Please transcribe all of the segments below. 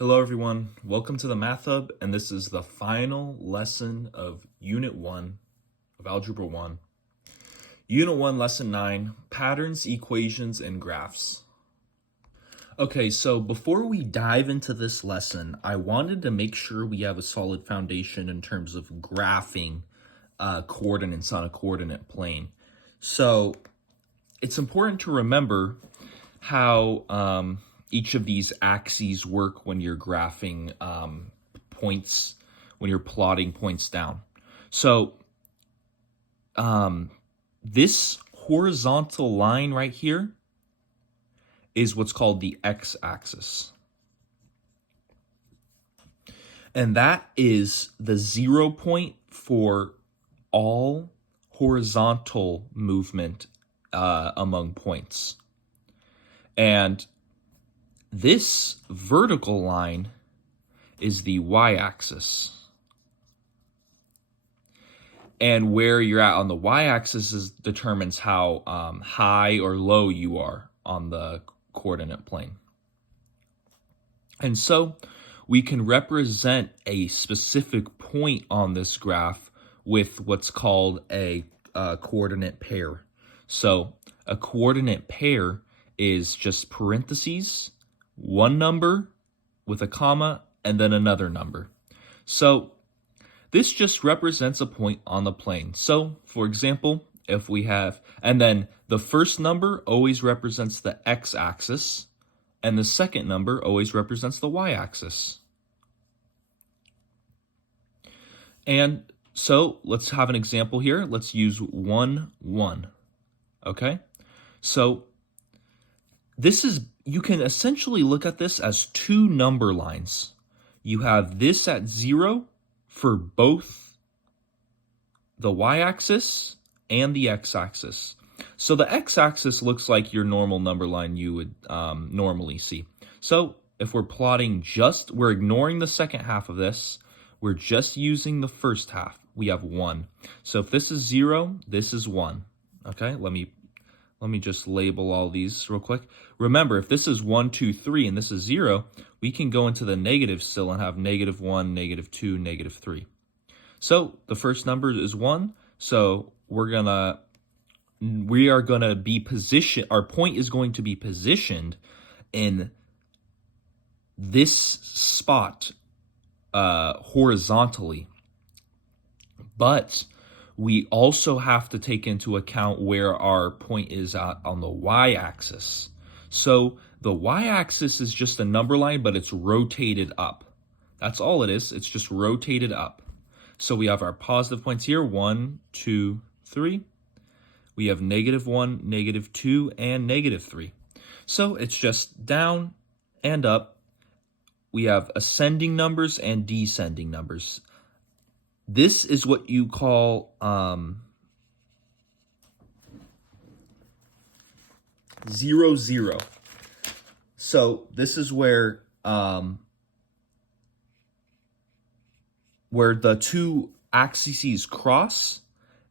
Hello everyone, welcome to the Math Hub, and this is the final lesson of Unit 1 of Algebra 1. Unit 1, Lesson 9, Patterns, Equations, and Graphs. Okay, so before we dive into this lesson, I wanted to make sure we have a solid foundation in terms of graphing coordinates on a coordinate plane. So it's important to remember how each of these axes work when you're graphing points, when you're plotting points down. So this horizontal line right here is what's called the x-axis. And that is the 0 point for all horizontal movement among points. And this vertical line is the y-axis. And where you're at on the y-axis determines how high or low you are on the coordinate plane. And so we can represent a specific point on this graph with what's called a coordinate pair. So a coordinate pair is just parentheses, one number with a comma, and then another number. So this just represents a point on the plane. So, for example, if we have, and then the first number always represents the x-axis, and the second number always represents the y-axis. And so let's have an example here. Let's use 1, 1. Okay? So this is, you can essentially look at this as two number lines. You have this at 0 for both the y-axis and the x-axis. So the x-axis looks like your normal number line you would normally see. So if we're plotting we're ignoring the second half of this, we're just using the first half. We have 1. So if this is 0, this is 1. Okay, let me just label all these real quick. Remember, if this is 1, 2, 3, and this is 0, we can go into the negative still and have -1, -2, -3. So the first number is 1. So we are gonna be positioned. Our point is going to be positioned in this spot horizontally, but we also have to take into account where our point is at on the y-axis. So the y-axis is just a number line, but it's rotated up. That's all it is. It's just rotated up. So we have our positive points here, 1, 2, 3. We have -1, -2, and -3. So it's just down and up. We have ascending numbers and descending numbers. This is what you call 0, 0. So this is where the two axes cross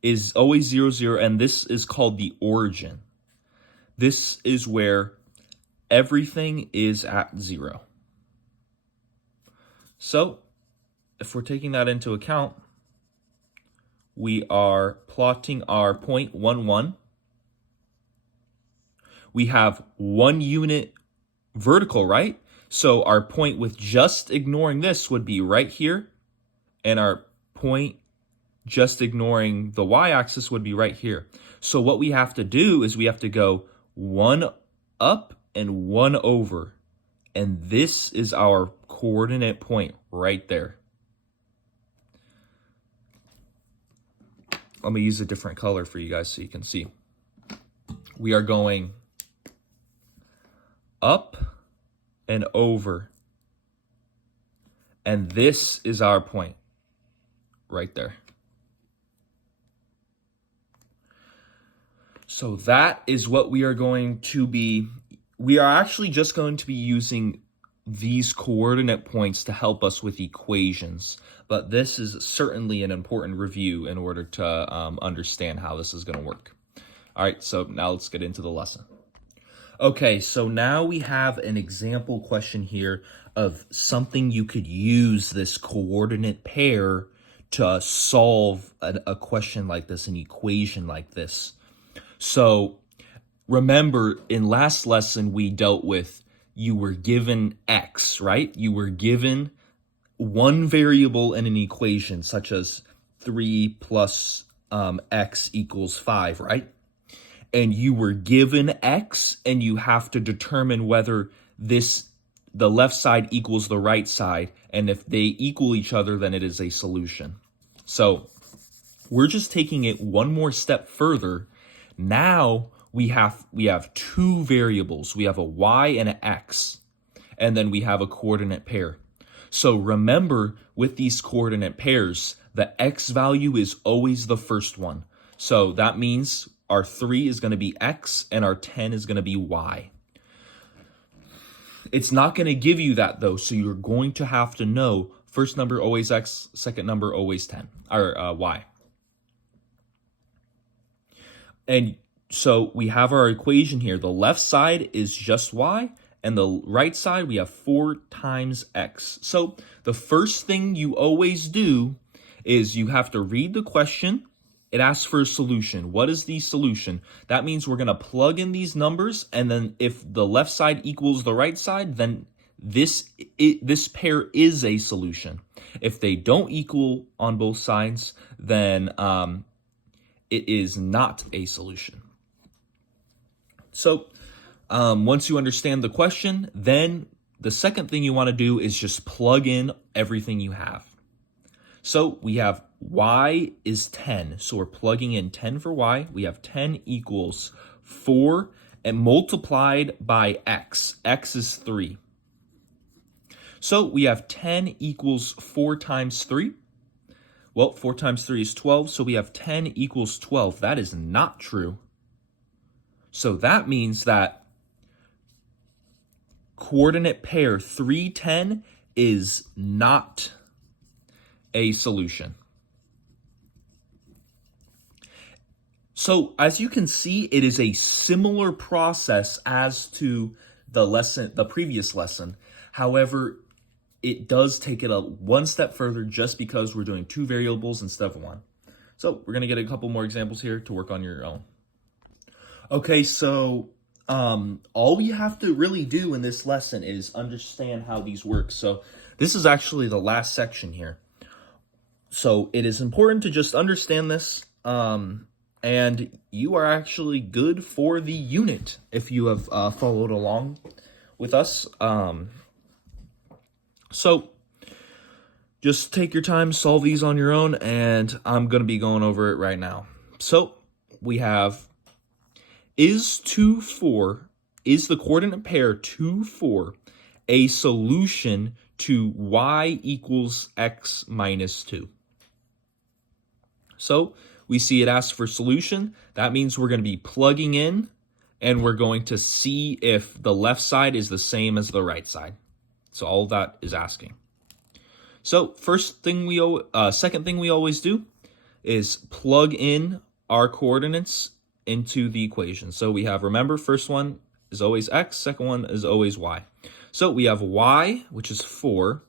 is always 0, 0, and this is called the origin. This is where everything is at 0. So if we're taking that into account, we are plotting our point 1, 1. We have 1 unit vertical, right? So our point with just ignoring this would be right here, and our point just ignoring the y-axis would be right here. So what we have to do is we have to go 1 up and 1 over, and this is our coordinate point right there. Let me use a different color for you guys so you can see. We are going up and over, and this is our point right there. So that is what we are going to be. We are actually just going to be using these coordinate points to help us with equations, but this is certainly an important review in order to understand how this is going to work. All right, so now let's get into the lesson. Okay, so now we have an example question here of something you could use this coordinate pair to solve a question like this, an equation like this. So remember, in last lesson, we dealt with you were given x, right? You were given one variable in an equation, such as 3 plus x equals 5, right? And you were given x, and you have to determine whether the left side equals the right side, and if they equal each other, then it is a solution. So we're just taking it one more step further. Now we have two variables. We have a y and an x, and then we have a coordinate pair. So remember, with these coordinate pairs, the x value is always the first one. So that means our 3 is going to be x and our 10 is going to be y. It's not going to give you that though, so you're going to have to know first number always x, second number always 10 or y. And so we have our equation here. The left side is just y, and the right side we have 4 times x. So the first thing you always do is you have to read the question. It asks for a solution. What is the solution? That means we're going to plug in these numbers, and then if the left side equals the right side, then this pair is a solution. If they don't equal on both sides, then it is not a solution. So once you understand the question, then the second thing you want to do is just plug in everything you have. So we have y is 10. So we're plugging in 10 for y. We have 10 equals 4 and multiplied by x. X is 3. So we have 10 equals 4 times 3. Well, 4 times 3 is 12. So we have 10 equals 12. That is not true. So that means that coordinate pair 3, 10 is not a solution. So as you can see, it is a similar process as to the previous lesson. However, it does take it one step further just because we're doing 2 variables instead of 1. So we're going to get a couple more examples here to work on your own. Okay, so all we have to really do in this lesson is understand how these work. So this is actually the last section here. So it is important to just understand this, and you are actually good for the unit if you have followed along with us. So just take your time, solve these on your own, and I'm going to be going over it right now. So we have, is the coordinate pair 2, 4 a solution to y equals x minus 2? So we see it asks for solution. That means we're going to be plugging in, and we're going to see if the left side is the same as the right side. So all of that is asking. So second thing we always do is plug in our coordinates into the equation. So we have, remember, first one is always x, second one is always y. So we have y, which is 4,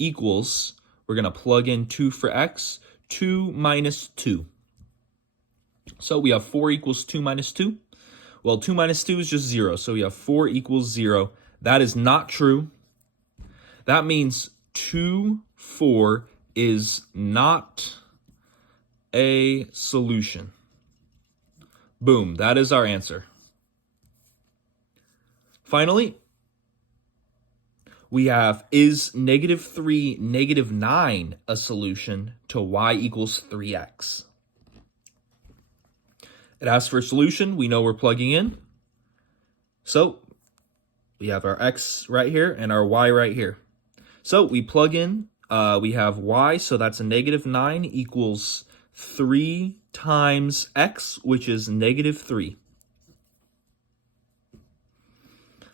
equals, we're going to plug in 2 for x, 2 minus 2. So we have 4 equals 2 minus 2. Well, 2 minus 2 is just 0, so we have 4 equals 0. That is not true. That means 2, 4 is not a solution. Boom, that is our answer. Finally, we have, is -3, -9 a solution to y equals 3x? It asks for a solution. We know we're plugging in. So we have our x right here and our y right here. So we plug in, we have y, so that's a -9 equals 3 times x, which is -3.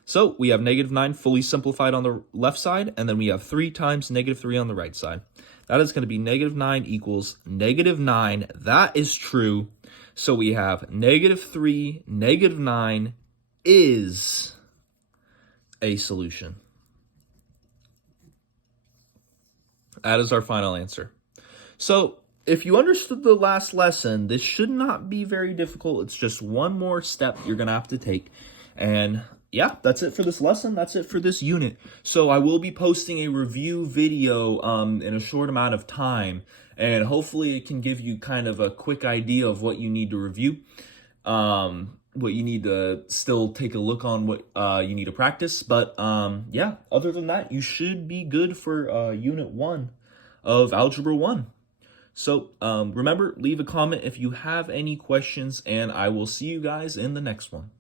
So we have -9 fully simplified on the left side, and then we have 3 times -3 on the right side. That is going to be -9 equals -9. That is true. So we have -3, -9 is a solution. That is our final answer. So if you understood the last lesson, this should not be very difficult. It's just one more step you're going to have to take. And yeah, that's it for this lesson. That's it for this unit. So I will be posting a review video in a short amount of time. And hopefully it can give you kind of a quick idea of what you need to review. What you need to still take a look on, what you need to practice. But yeah, other than that, you should be good for Unit 1 of Algebra 1. So remember, leave a comment if you have any questions, and I will see you guys in the next one.